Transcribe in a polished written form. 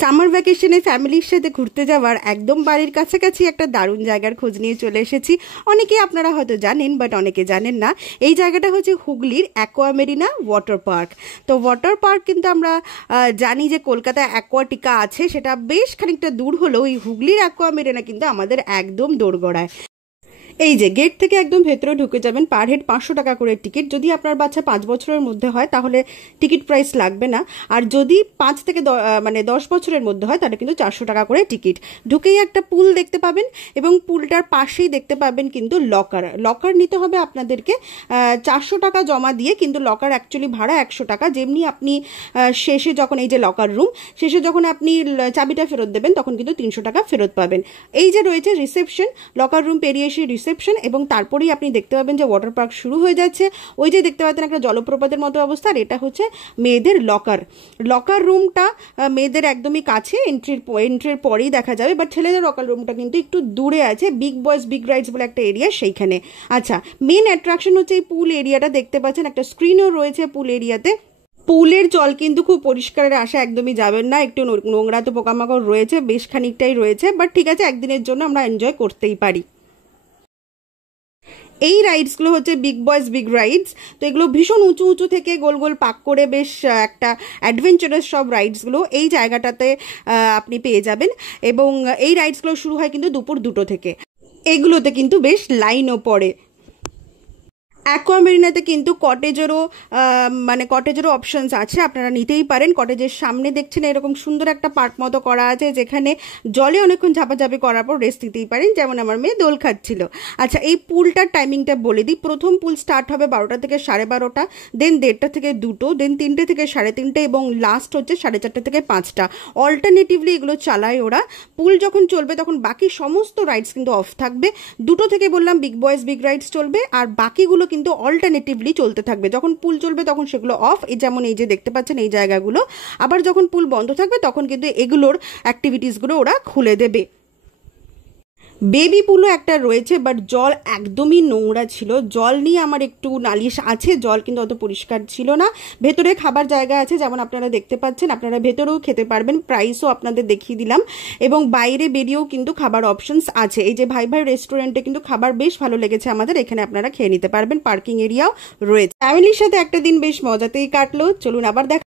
Summer ভ্যাকেশনে ফ্যামিলির সাথে ঘুরতে যাওয়ার একদম বাড়ির কাছাকাছি একটা দারুণ জায়গার খোঁজ নিয়ে চলে এসেছি। অনেকে আপনারা হয়তো জানেন, বাট অনেকে জানেন না। এই জায়গাটা হচ্ছে হুগলির অ্যাকোয়ামেরিনা ওয়াটার পার্ক। তো ওয়াটার পার্ক কিন্তু আমরা জানি যে কলকাতায় অ্যাকোয়াটিকা আছে, সেটা বেশ খানিকটা দূর হলেও এই হুগলির অ্যাকোয়ামেরিনা কিন্তু আমাদের একদম দোরগোড়ায়। এই যে গেট থেকে একদম ভেতরে ঢুকে যাবেন, পার হেড 500 টাকা করে টিকিট। যদি আপনার বাচ্চা 5 বছরের মধ্যে হয় তাহলে টিকিট প্রাইস লাগবে না, আর যদি 5 থেকে 10 বছরের মধ্যে হয় তাহলে কিন্তু 400 টাকা করে টিকিট। ঢুকেই একটা পুল দেখতে পাবেন এবং পুলটার পাশেই দেখতে পাবেন কিন্তু লকার নিতে হবে আপনাদেরকে 400 টাকা জমা দিয়ে, কিন্তু লকার অ্যাকচুয়ালি ভাড়া 100 টাকা। যেমনি আপনি শেষে যখন এই যে লকার রুম শেষে যখন আপনি চাবিটা ফেরত দেবেন তখন কিন্তু 300 টাকা ফেরত পাবেন। এই যে রয়েছে রিসেপশন, লকার রুম পেরিয়ে এসে রিসেপশন, এবং তারপরেই আপনি দেখতে পাবেন যে ওয়াটার পার্ক শুরু হয়ে যাচ্ছে। ওই যে দেখতে পাচ্ছেন একটা জলপ্রপাতের মতো অবস্থা, আর এটা হচ্ছে মেয়েদের লকার রুমটা মেয়েদের একদমই কাছে, এন্ট্রির পরেই দেখা যাবে। বাট ছেলেদের লকার রুমটা কিন্তু একটু দূরে আছে, বিগ বয়েজ বিগ রাইডস বলে একটা এরিয়া সেইখানে। আচ্ছা, মেন অ্যাট্রাকশন হচ্ছে এই পুল এরিয়াটা দেখতে পাচ্ছেন, একটা স্ক্রিনও রয়েছে পুল এরিয়াতে। পুলের জল কিন্তু খুব পরিষ্কারের আশা একদমই যাবেন না, একটু নোংরা তো পোকামাকড় রয়েছে, বেশ খানিকটাই রয়েছে, বাট ঠিক আছে, একদিনের জন্য আমরা এনজয় করতেই পারি। এই রাইডসগুলো হচ্ছে বিগ বয়েজ বিগ রাইডস। তো এগুলো ভীষণ উঁচু উঁচু থেকে গোল গোল পাক করে বেশ একটা অ্যাডভেঞ্চারাস সব রাইডসগুলো এই জায়গাটাতে আপনি পেয়ে যাবেন। এবং এই রাইডসগুলো শুরু হয় কিন্তু দুপুর 2টো থেকে। এগুলোতে কিন্তু বেশ লাইনও পড়ে। অ্যাকোয়ামেরিনাতে কিন্তু কটেজেরও অপশনস আছে, আপনারা নিতেই পারেন। কটেজের সামনে দেখছেন এরকম সুন্দর একটা পার্ক মতো করা আছে, যেখানে জলে অনেকক্ষণ ঝাপাঝাপি করার পর রেস্ট নিতেই পারেন, যেমন আমার মেয়ে দোল খাচ্ছিল। আচ্ছা, এই পুলটার টাইমিংটা বলে দিই। প্রথম পুল স্টার্ট হবে 12টা থেকে 12:30, দেন 1:30 থেকে 2টো, দেন 3টে থেকে 3:30, এবং লাস্ট হচ্ছে 4:30 থেকে 5টা। অল্টারনেটিভলি এগুলো চালায় ওরা। পুল যখন চলবে তখন বাকি সমস্ত রাইডস কিন্তু অফ থাকবে। 2টো থেকে বললাম বিগ বয়েজ বিগ রাইডস চলবে, আর বাকিগুলো কিন্তু অল্টারনেটিভলি চলতে থাকবে। যখন পুল চলবে তখন সেগুলো অফ, যেমন এই যে দেখতে পাচ্ছেন এই জায়গাগুলো। আবার যখন পুল বন্ধ থাকবে তখন কিন্তু এগুলোর অ্যাক্টিভিটিসগুলো ওরা খুলে দেবে। বেবি পুলও একটা রয়েছে, বাট জল একদমই নোংরা ছিল। জল নিয়ে আমার একটু নালিশ আছে, জল কিন্তু অত পরিষ্কার ছিল না। ভেতরে খাবার জায়গা আছে, যেমন আপনারা দেখতে পাচ্ছেন, আপনারা ভেতরেও খেতে পারবেন, প্রাইসও আপনাদের দেখিয়ে দিলাম। এবং বাইরে বেরিয়েও কিন্তু খাবার অপশনস আছে। এই যে ভাই ভাই রেস্টুরেন্টে কিন্তু খাবার বেশ ভালো লেগেছে আমাদের, এখানে আপনারা খেয়ে নিতে পারবেন, পার্কিং এরিয়াও রয়েছে। ফ্যামিলির সাথে একটা দিন বেশ মজাতেই কাটলো। চলুন আবার দেখা।